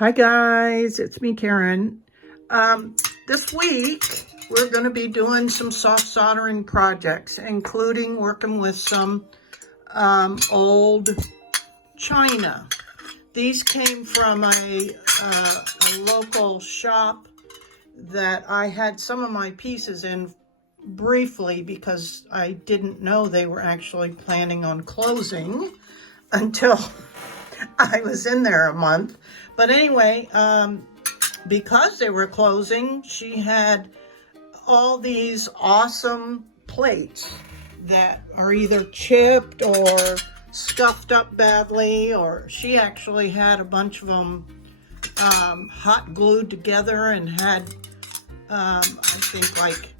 Hi guys, it's me, Karen. This week we're going to be doing some soft soldering projects, including working with some old china. These came from a local shop that I had some of my pieces in briefly because I didn't know they were actually planning on closing until I was in there a month. But anyway, because they were closing, she had all these awesome plates that are either chipped or scuffed up badly, or she actually had a bunch of them hot glued together and had, I think, like,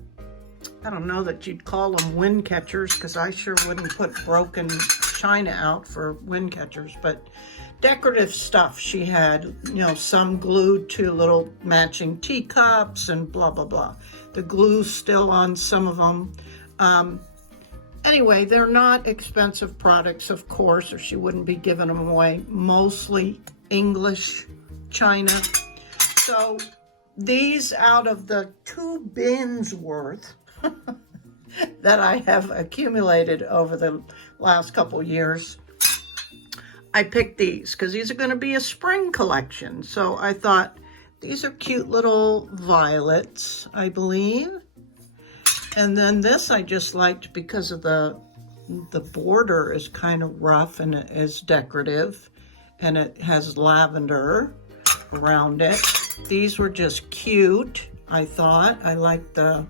I don't know that you'd call them wind catchers, because I sure wouldn't put broken china out for wind catchers, but decorative stuff she had, you know, some glued to little matching teacups and blah, blah, blah. The glue's still on some of them. Anyway, they're not expensive products, of course, or she wouldn't be giving them away. Mostly English china. So these, out of the 2 bins worth that I have accumulated over the last couple years, I picked these because these are going to be a spring collection. So I thought these are cute little violets, I believe. And then this I just liked because of the border is kind of rough and it is decorative, and it has lavender around it. These were just cute, I thought. I liked the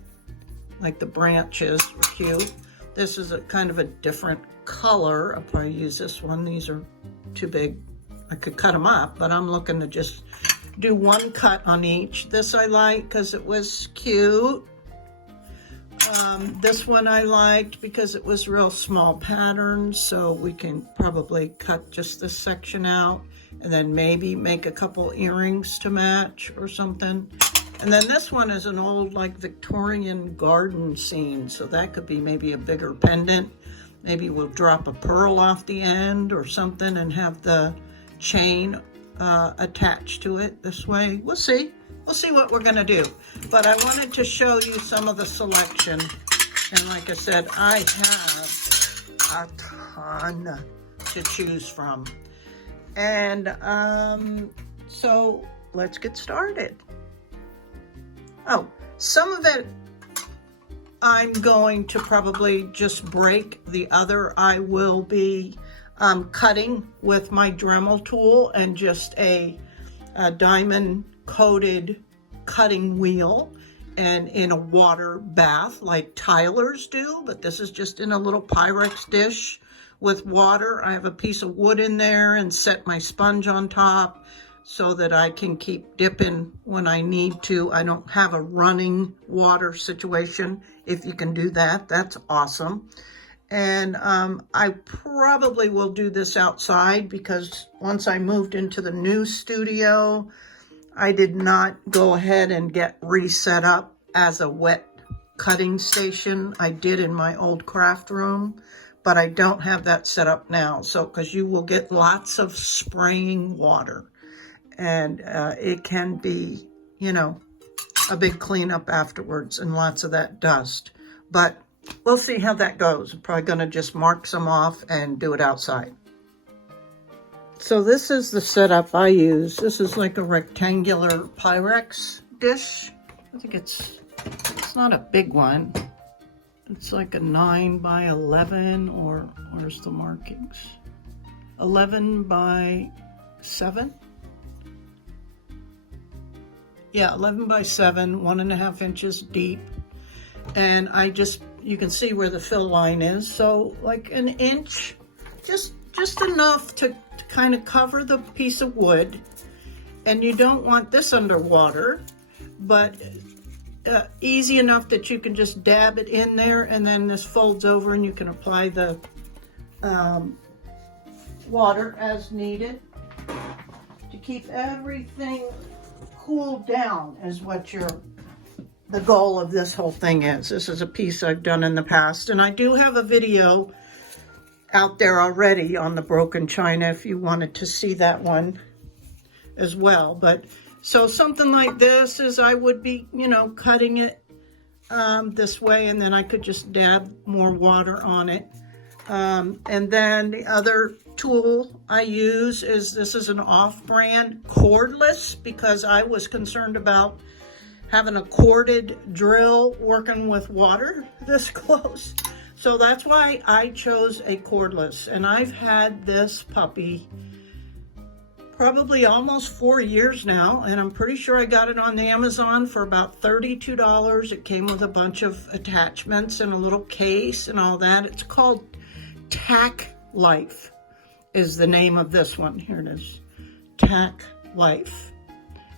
branches were cute. This is a kind of a different color. I'll probably use this one. These are too big. I could cut them up, but I'm looking to just do one cut on each. This I like because it was cute. This one I liked because it was real small patterns, so we can probably cut just this section out and then maybe make a couple earrings to match or something. And then this one is an old, like, Victorian garden scene, so that could be maybe a bigger pendant. Maybe we'll drop a pearl off the end or something and have the chain attached to it this way. We'll see. We'll see what we're gonna do. But I wanted to show you some of the selection. And like I said, I have a ton to choose from. And so let's get started. Oh, some of it I'm going to probably just break. The other I will be cutting with my Dremel tool and just a diamond coated cutting wheel and in a water bath like Tyler's do, but this is just in a little Pyrex dish with water. I have a piece of wood in there and set my sponge on top so that I can keep dipping when I need to. I don't have a running water situation. If you can do that, that's awesome. And I probably will do this outside because once I moved into the new studio, I did not go ahead and get reset up as a wet cutting station. I did in my old craft room, but I don't have that set up now. So, because you will get lots of spraying water. And it can be, you know, a big cleanup afterwards and lots of that dust. But we'll see how that goes. I'm probably going to just mark some off and do it outside. So this is the setup I use. This is like a rectangular Pyrex dish. I think it's not a big one. It's like a 9 by 11, or where's the markings? 11 by 7. Yeah, 11 by 7, 1.5 inches deep. And you can see where the fill line is. So like an inch, just enough to kind of cover the piece of wood. And you don't want this underwater, but easy enough that you can just dab it in there, and then this folds over and you can apply the water as needed to keep everything cooled down is what the goal of this whole thing is. This is a piece I've done in the past, and I do have a video out there already on the broken china if you wanted to see that one. as well. But so something like this is I would be, you know, cutting it this way, and then I could just dab more water on it. And then the other tool I use is, this is an off-brand cordless, because I was concerned about having a corded drill working with water this close. So that's why I chose a cordless, and I've had this puppy probably almost 4 years now, and I'm pretty sure I got it on Amazon for about $32. It came with a bunch of attachments and a little case and all that. It's called TackLife is the name of this one. Here it is, TackLife.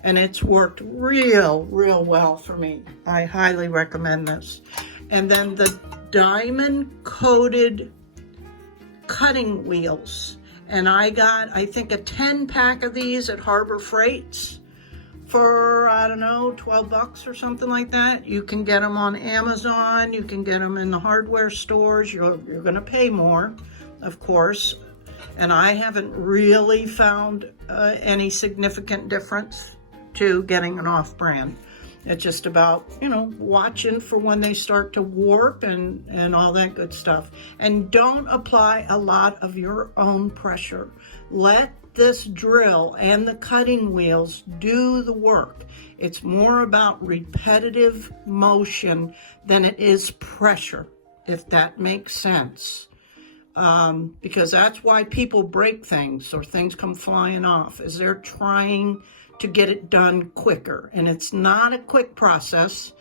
And it's worked real well for me. I highly recommend this. And then the diamond coated cutting wheels. And I got, I think, a 10-pack of these at Harbor Freights for, I don't know, 12 bucks or something like that. You can get them on Amazon. You can get them in the hardware stores. You're going to pay more, of course. And I haven't really found any significant difference to getting an off-brand. It's just about, you know, watching for when they start to warp and all that good stuff. And don't apply a lot of your own pressure. Let this drill and the cutting wheels do the work. It's more about repetitive motion than it is pressure, if that makes sense. Because that's why people break things or things come flying off, is they're trying to get it done quicker. And it's not a quick process,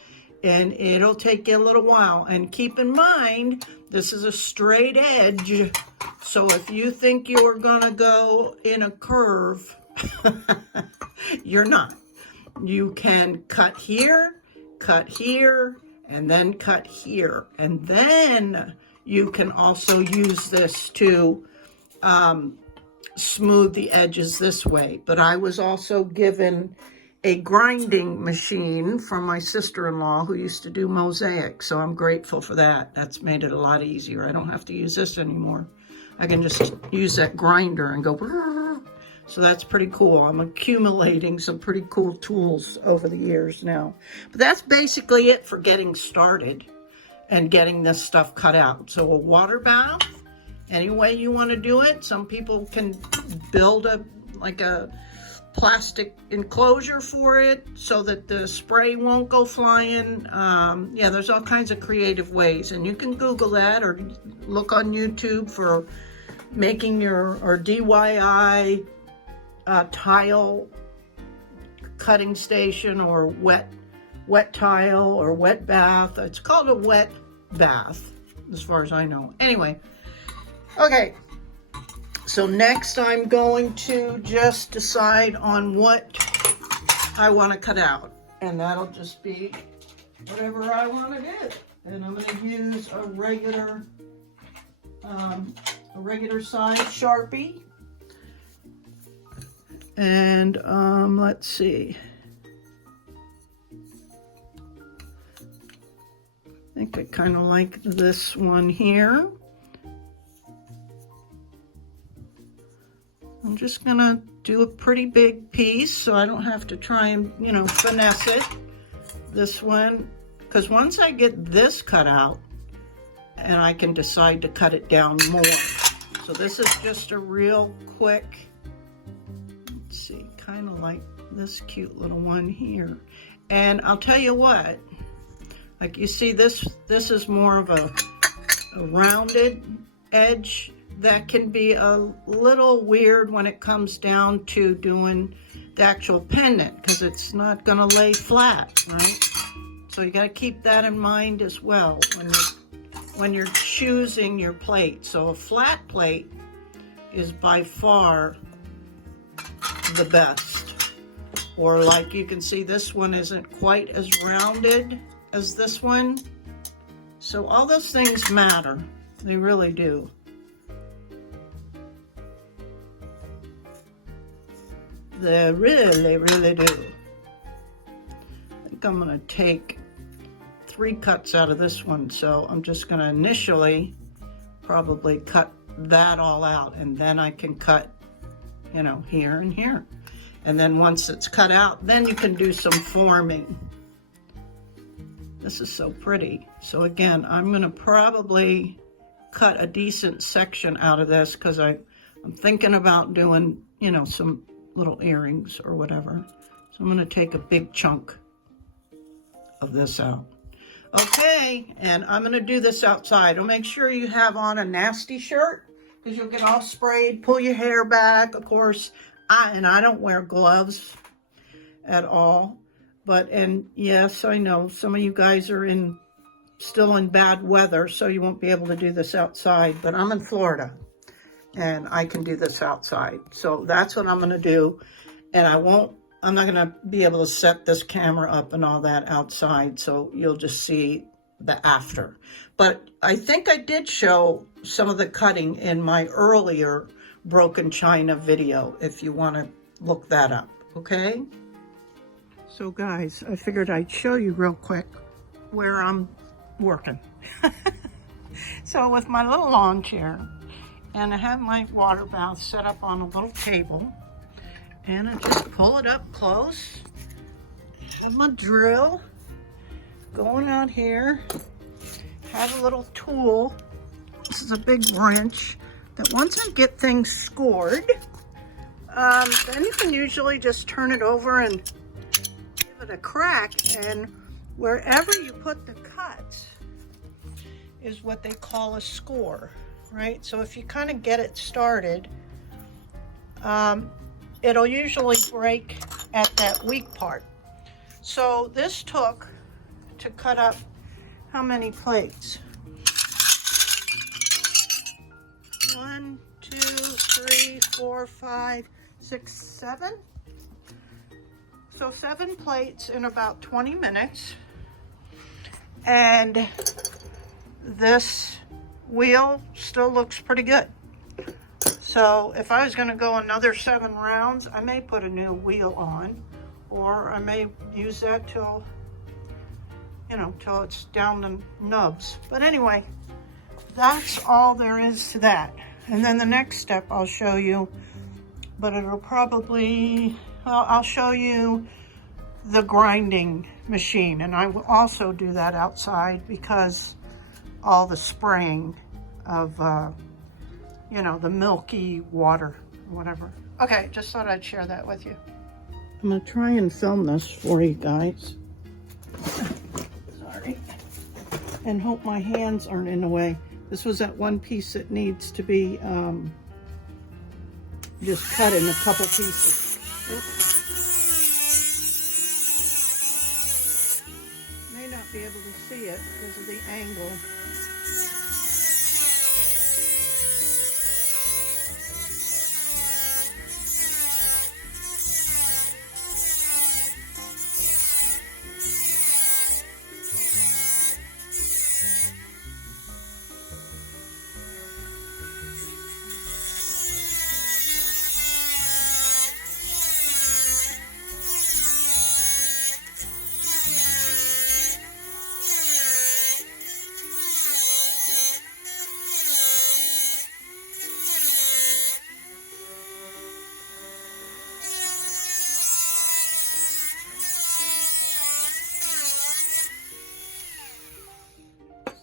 and it'll take you a little while. And keep in mind, this is a straight edge. So if you think you're gonna go in a curve, you're not. You can cut here, and then cut here. And then you can also use this to smooth the edges this way. But I was also given a grinding machine from my sister-in-law who used to do mosaic, so I'm grateful for that. That's made it a lot easier. I don't have to use this anymore. I can just use that grinder and go brrr. So that's pretty cool. I'm accumulating some pretty cool tools over the years now. But that's basically it for getting started and getting this stuff cut out. So a water bath, any way you want to do it. Some people can build a plastic enclosure for it so that the spray won't go flying. Yeah, there's all kinds of creative ways, and you can Google that or look on YouTube for making your DIY tile cutting station or wet tile or wet bath. It's called a wet bath as far as I know. Anyway. Okay, so next I'm going to just decide on what I want to cut out, and that'll just be whatever I want to do. And I'm going to use a regular size Sharpie, and let's see. I think I kind of like this one here. I'm just gonna do a pretty big piece so I don't have to try and, you know, finesse it. This one, because once I get this cut out, and I can decide to cut it down more. So this is just a real quick, let's see, kind of like this cute little one here. And I'll tell you what, like you see this is more of a rounded edge. That can be a little weird when it comes down to doing the actual pendant, because it's not going to lay flat, right? So you got to keep that in mind as well when you're choosing your plate. So a flat plate is by far the best. Or like you can see, this one isn't quite as rounded as this one. So all those things matter. They really do. They really do. I think I'm going to take 3 cuts out of this one, so I'm just going to initially probably cut that all out, and then I can cut, you know, here and here. And then once it's cut out, then you can do some forming. This is so pretty. So again, I'm gonna probably cut a decent section out of this because I'm thinking about doing, you know, some little earrings or whatever. So I'm gonna take a big chunk of this out. Okay, and I'm gonna do this outside. I'll make sure you have on a nasty shirt because you'll get all sprayed, pull your hair back, of course. I don't wear gloves at all. And yes, I know some of you guys are still in bad weather, so you won't be able to do this outside, but I'm in Florida and I can do this outside. So that's what I'm gonna do. And I'm not gonna be able to set this camera up and all that outside, so you'll just see the after. But I think I did show some of the cutting in my earlier broken china video, if you wanna look that up, okay? So guys, I figured I'd show you real quick where I'm working. So with my little lawn chair, and I have my water bath set up on a little table, and I just pull it up close, have my drill going out here, have a little tool. This is a big wrench that once I get things scored, then you can usually just turn it over and give it a crack, and wherever you put the cuts is what they call a score, right? So if you kind of get it started, it'll usually break at that weak part. So this took to cut up how many plates? 1, 2, 3, 4, 5, 6, 7. So 7 plates in about 20 minutes. And this wheel still looks pretty good. So if I was gonna go another 7 rounds, I may put a new wheel on, or I may use that till, you know, till it's down the nubs. But anyway, that's all there is to that. And then the next step I'll show you, but it'll probably, I'll show you the grinding machine, and I will also do that outside because all the spraying of, you know, the milky water, whatever. Okay, just thought I'd share that with you. I'm gonna try and film this for you guys. Sorry. And hope my hands aren't in the way. This was that one piece that needs to be just cut in a couple pieces. Oops. May not be able to see it because of the angle.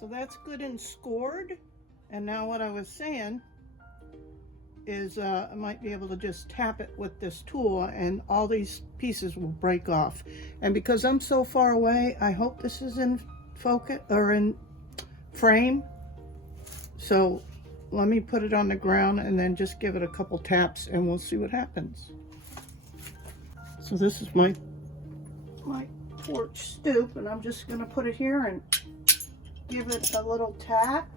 So that's good and scored. And now what I was saying is I might be able to just tap it with this tool and all these pieces will break off. And because I'm so far away, I hope this is in focus or in frame. So let me put it on the ground and then just give it a couple taps and we'll see what happens. So this is my porch stoop, and I'm just gonna put it here and give it a little tap,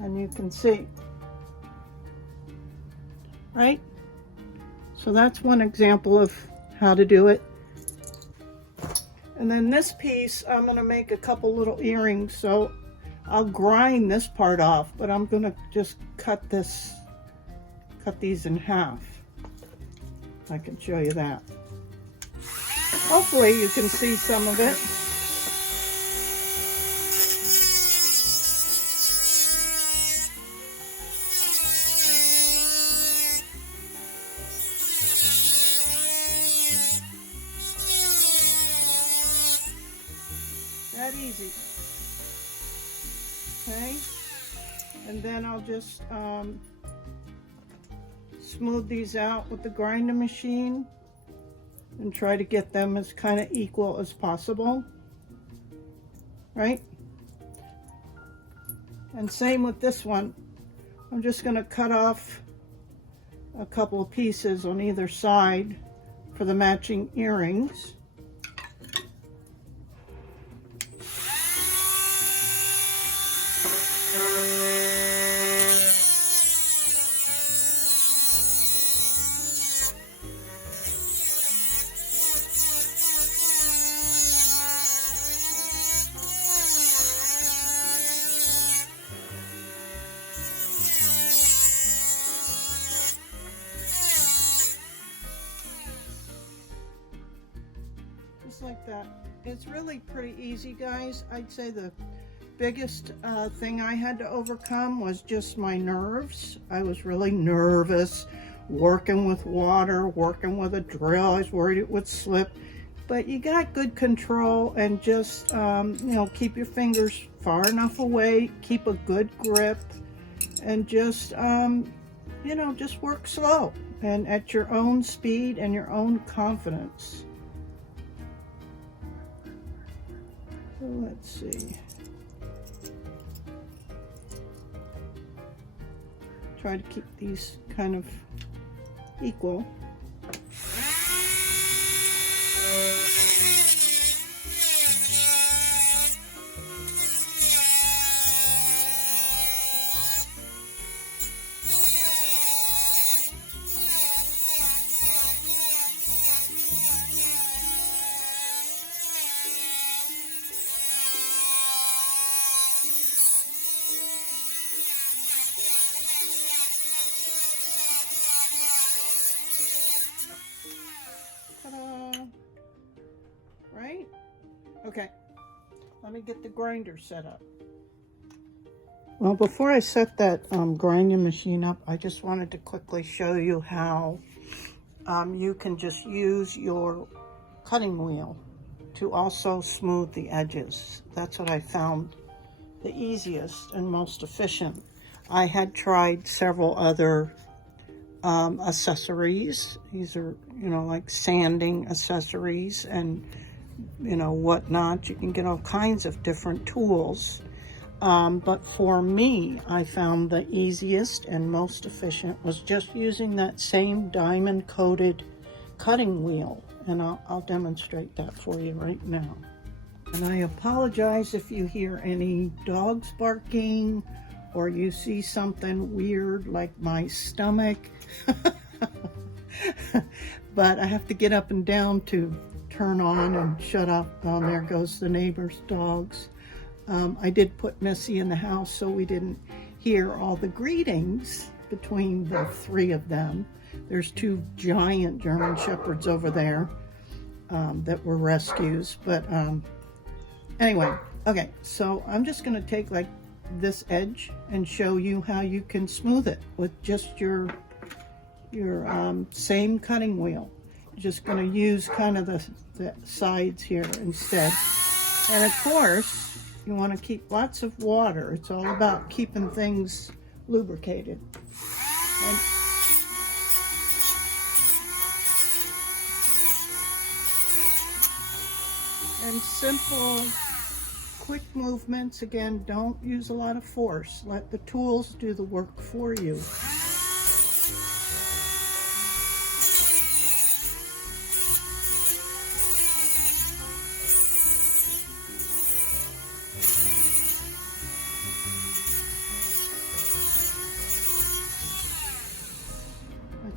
and you can see, right? So that's one example of how to do it. And then this piece, I'm gonna make a couple little earrings, so I'll grind this part off, but I'm gonna just cut these in half. I can show you that. Hopefully you can see some of it. easy. Okay, and then I'll just smooth these out with the grinding machine and try to get them as kind of equal as possible, right? And same with this one. I'm just going to cut off a couple of pieces on either side for the matching earrings. Like that. It's really pretty easy, guys. I'd say the biggest thing I had to overcome was just my nerves. I was really nervous working with water, working with a drill. I was worried it would slip, but you got good control, and just you know, keep your fingers far enough away, keep a good grip, and just you know, just work slow and at your own speed and your own confidence. So let's see. Try to keep these kind of equal. Right? Okay, let me get the grinder set up. Well, before I set that grinding machine up, I just wanted to quickly show you how you can just use your cutting wheel to also smooth the edges. That's what I found the easiest and most efficient. I had tried several other accessories. These are, you know, like sanding accessories and, you know, whatnot. You can get all kinds of different tools. But for me, I found the easiest and most efficient was just using that same diamond coated cutting wheel. And I'll demonstrate that for you right now. And I apologize if you hear any dogs barking or you see something weird like my stomach. But I have to get up and down to turn on and shut off. Oh, there goes the neighbor's dogs. I did put Missy in the house so we didn't hear all the greetings between the three of them. There's two giant German Shepherds over there that were rescues. But anyway, okay, so I'm just going to take like this edge and show you how you can smooth it with just your same cutting wheel. You're just going to use kind of the sides here instead. And of course, you want to keep lots of water. It's all about keeping things lubricated. And simple, quick movements. Again, don't use a lot of force. Let the tools do the work for you.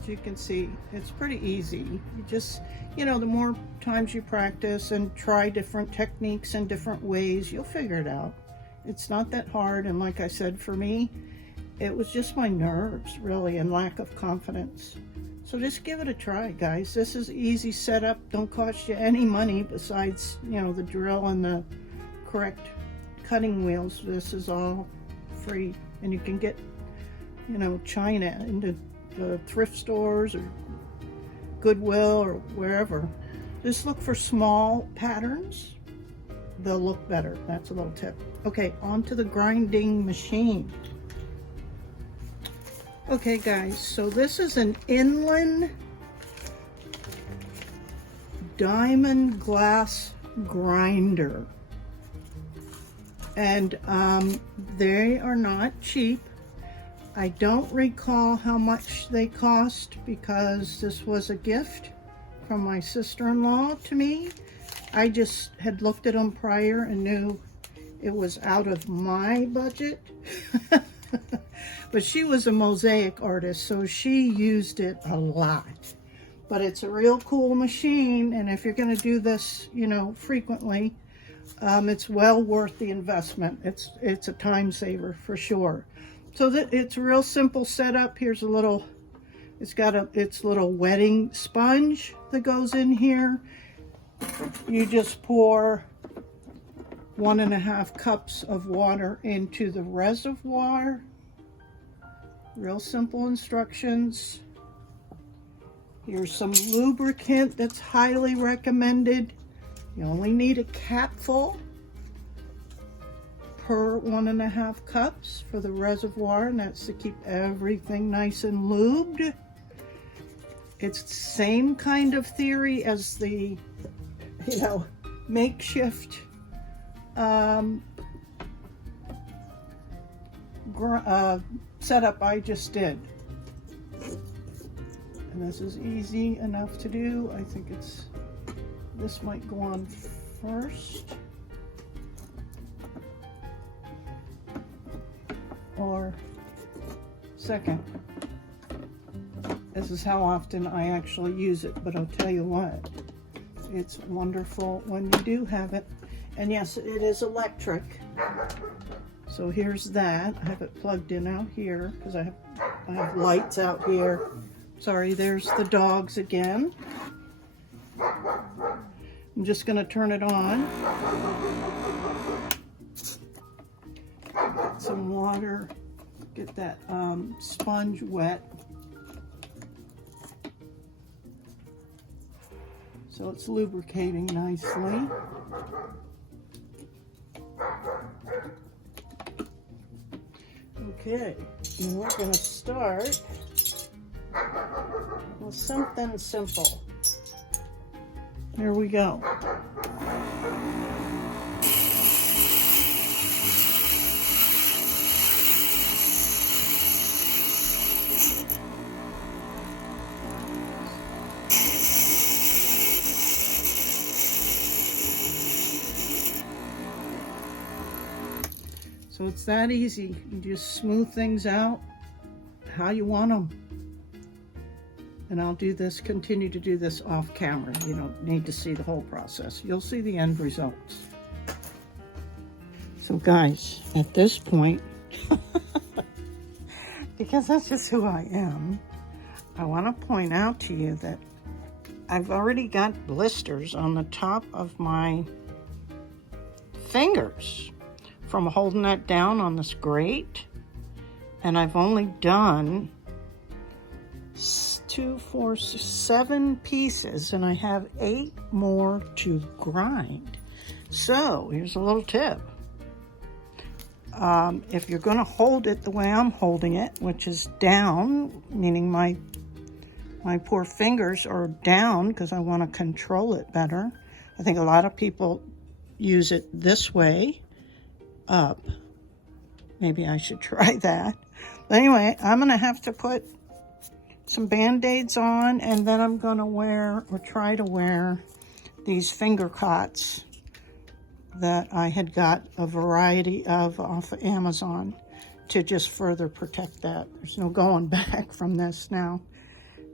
As you can see, it's pretty easy. You just, you know, the more times you practice and try different techniques and different ways, you'll figure it out. It's not that hard, and like I said, for me, it was just my nerves, really, and lack of confidence. So just give it a try, guys. This is easy setup, don't cost you any money besides, you know, the drill and the correct cutting wheels. This is all free, and you can get, you know, China into the thrift stores or Goodwill or wherever. Just look for small patterns, they'll look better. That's a little tip. Okay, on to the grinding machine. Okay guys, so this is an inland diamond glass grinder, and they are not cheap. I don't recall how much they cost because this was a gift from my sister-in-law to me. I just had looked at them prior and knew it was out of my budget. But she was a mosaic artist, so she used it a lot. But it's a real cool machine, and if you're going to do this, you know, frequently, it's well worth the investment. It's a time saver for sure. So it's a real simple setup. Here's a little, it's got its little wetting sponge that goes in here. You just pour 1.5 cups of water into the reservoir. Real simple instructions. Here's some lubricant that's highly recommended. You only need a capful per 1.5 cups for the reservoir, and that's to keep everything nice and lubed. It's the same kind of theory as the, you know, makeshift setup I just did. And this is easy enough to do. I think this might go on first. Or second. This is how often I actually use it, but I'll tell you what, it's wonderful when you do have it. And yes, it is electric. So here's that. I have it plugged in out here because I have lights out here. Sorry, there's the dogs again. I'm just going to turn it on. Get some water. Get that sponge wet. So it's lubricating nicely. Okay, and we're going to start with something simple. Here we go. So it's that easy. You just smooth things out how you want them. And I'll do this, continue to do this off camera. You don't need to see the whole process. You'll see the end results. So guys, at this point, because that's just who I am, I want to point out to you that I've already got blisters on the top of my fingers from holding that down on this grate. And I've only done 2, 4, 7 pieces, and I have 8 more to grind. So here's a little tip. If you're going to hold it the way I'm holding it, which is down, meaning my poor fingers are down because I want to control it better. I think a lot of people use it this way, up. Maybe I should try that. But anyway, I'm going to have to put some Band-Aids on, and then I'm going to wear, or try to wear, these finger cots that I had got a variety of off of Amazon to just further protect that. There's no going back from this now.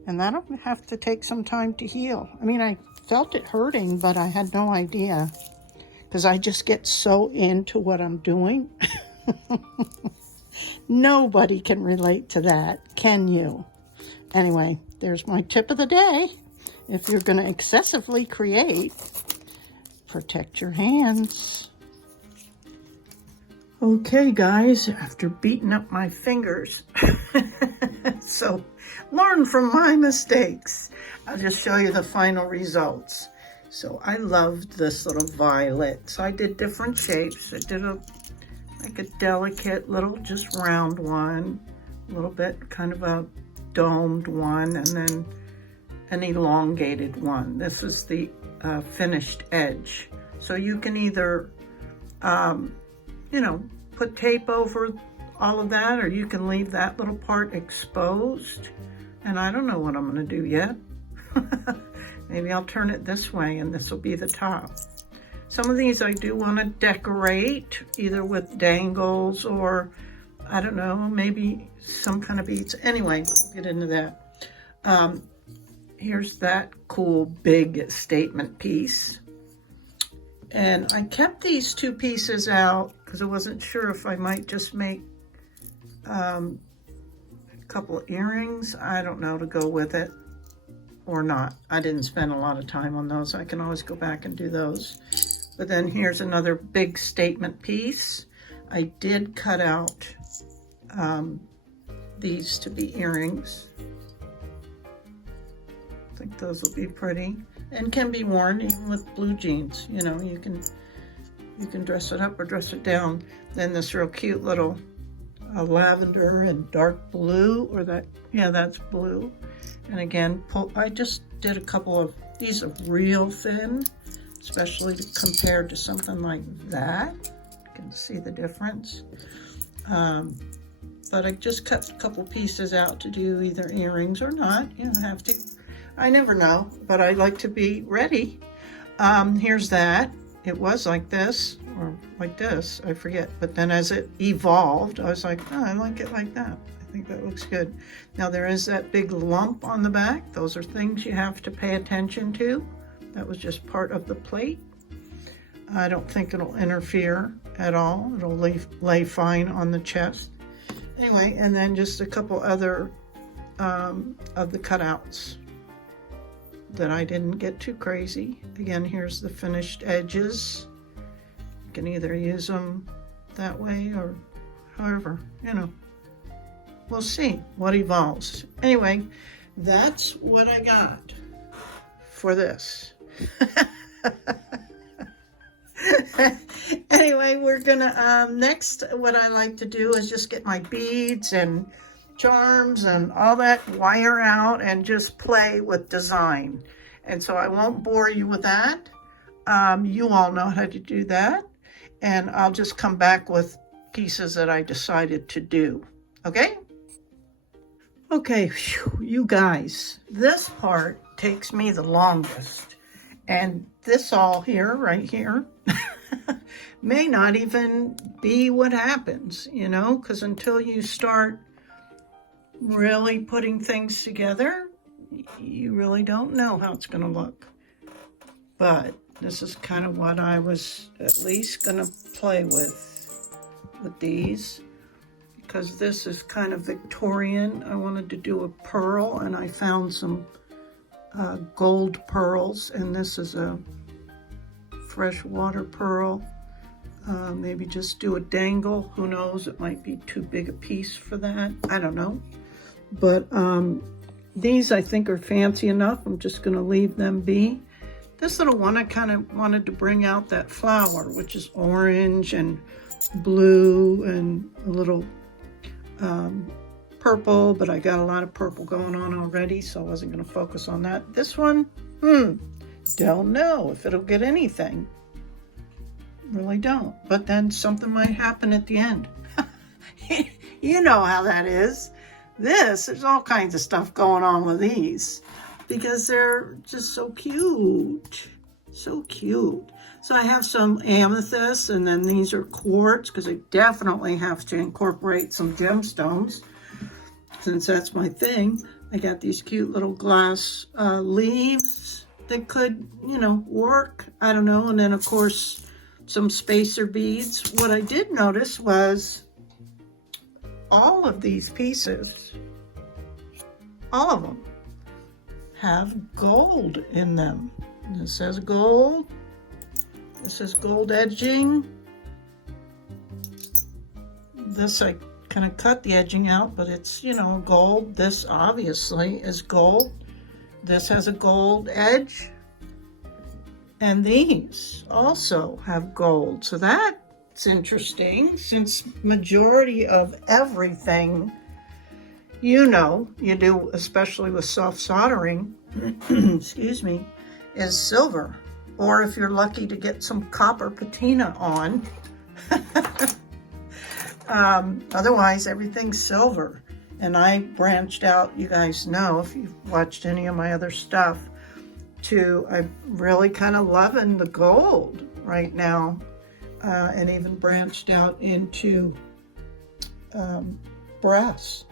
And that'll have to take some time to heal. I mean, I felt it hurting, but I had no idea because I just get so into what I'm doing. Nobody can relate to that, can you? Anyway, there's my tip of the day. If you're going to excessively create, protect your hands. Okay, guys, after beating up my fingers, so learn from my mistakes. I'll just show you the final results. So I loved this little violet. So I did different shapes. I did like a delicate little just round one, a little bit kind of a domed one, and then an elongated one. This is the finished edge. So you can either, you know, put tape over all of that, or you can leave that little part exposed. And I don't know what I'm gonna do yet. Maybe I'll turn it this way and this will be the top. Some of these I do want to decorate either with dangles or I don't know, maybe some kind of beads. Anyway, get into that. Here's that cool big statement piece. And I kept these two pieces out because I wasn't sure if I might just make a couple of earrings, I don't know, to go with it or not. I didn't spend a lot of time on those. I can always go back and do those. But then here's another big statement piece. I did cut out these to be earrings. I think those will be pretty and can be worn even with blue jeans. You know, you can dress it up or dress it down. Then this real cute little lavender and dark blue, or that, yeah, that's blue. And again, I just did a couple of, these are real thin, especially compared to something like that. You can see the difference. But I just cut a couple pieces out to do either earrings or not. You don't have to. I never know, but I like to be ready. Here's that. It was like this, or like this, I forget. But then as it evolved, I was like, oh, I like it like that. I think that looks good. Now there is that big lump on the back. Those are things you have to pay attention to. That was just part of the plate. I don't think it'll interfere at all. It'll lay fine on the chest. Anyway, and then just a couple other of the cutouts that I didn't get too crazy. Again, here's the finished edges. You can either use them that way or however, you know. We'll see what evolves. Anyway, that's what I got for this. Anyway, we're gonna, next what I like to do is just get my beads and charms and all that wire out and just play with design. And so I won't bore you with that. You all know how to do that. And I'll just come back with pieces that I decided to do. Okay? Okay, whew, you guys, this part takes me the longest. And this all here, right here, may not even be what happens, you know, because until you start really putting things together, you really don't know how it's going to look. But this is kind of what I was at least going to play with these, because this is kind of Victorian. I wanted to do a pearl, and I found some gold pearls, and this is a freshwater pearl. Maybe just do a dangle. Who knows? It might be too big a piece for that. I don't know. But these I think are fancy enough. I'm just going to leave them be. This little one, I kind of wanted to bring out that flower, which is orange and blue and a little purple, but I got a lot of purple going on already, so I wasn't going to focus on that. This one, don't know if it'll get anything. Really don't. But then something might happen at the end. You know how that is. There's all kinds of stuff going on with these because they're just so cute. So cute. So I have some amethyst, and then these are quartz, because I definitely have to incorporate some gemstones since that's my thing. I got these cute little glass leaves that could, you know, work. I don't know. And then, of course, some spacer beads. What I did notice was all of these pieces, all of them, have gold in them. This says gold. This is gold edging. This I kind of cut the edging out, but it's, you know, gold. This obviously is gold. This has a gold edge. And these also have gold. So that's interesting, since majority of everything, you do, especially with soft soldering, excuse me, is silver. Or if you're lucky to get some copper patina on. Otherwise, everything's silver. And I branched out, you guys know, if you've watched any of my other stuff, I'm really kind of loving the gold right now. And even branched out into brass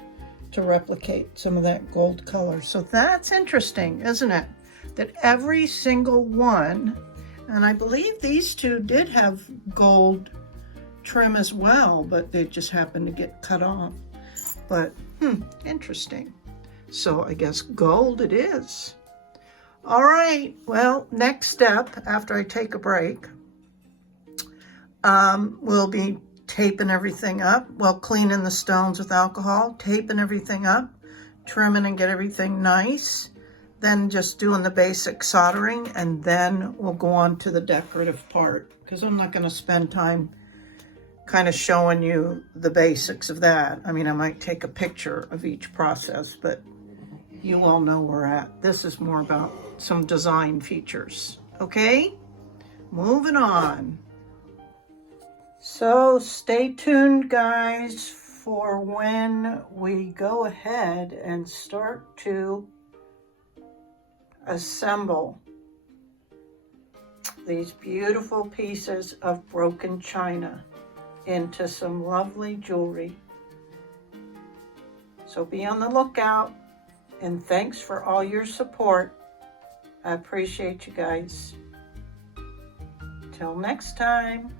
to replicate some of that gold color. So that's interesting, isn't it? That every single one, and I believe these two did have gold trim as well, but they just happened to get cut off. But interesting. So I guess gold it is. All right, well, next step after I take a break, we'll be taping everything up, cleaning the stones with alcohol, taping everything up, trimming and get everything nice, then just doing the basic soldering, and then we'll go on to the decorative part, because I'm not going to spend time kind of showing you the basics of that. I mean, I might take a picture of each process, but you all know where we're at. This is more about some design features. Okay, moving on. So stay tuned, guys, for when we go ahead and start to assemble these beautiful pieces of broken china into some lovely jewelry. So be on the lookout, and thanks for all your support. I appreciate you guys. Till next time.